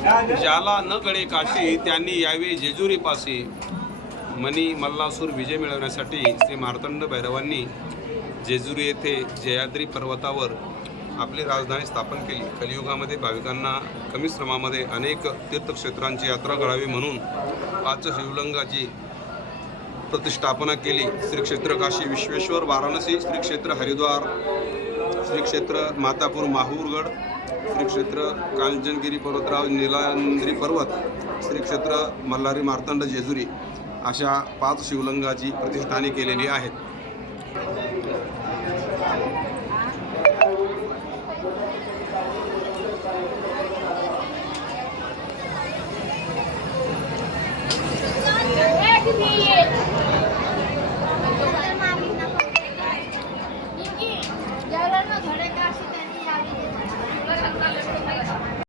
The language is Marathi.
ज्याला न कळे काशी त्यांनी यावे जेजुरीपाशी। मनी मल्लासूर विजय मिळवण्यासाठी श्री मार्तंड भैरवांनी जेजुरी येथे जयाद्री पर्वतावर आपली राजधानी स्थापन केली। कलियुगामध्ये भाविकांना कमी श्रमामध्ये अनेक तीर्थक्षेत्रांची यात्रा करावी म्हणून 5 शिवलिंगाची प्रतिष्ठापना केली। श्री क्षेत्र काशी विश्वेश्वर, वाराणसी, श्री क्षेत्र हरिद्वार, श्री क्षेत्र मातापूर माहूरगड, श्री क्षेत्र कांचनगिरी पर्वतराव नीलाद्री पर्वत, श्री क्षेत्र मल्हारी मार्तंड जेजुरी अशा 5 शिवलिंगाची प्रतिष्ठाने केलेली आहेत। एक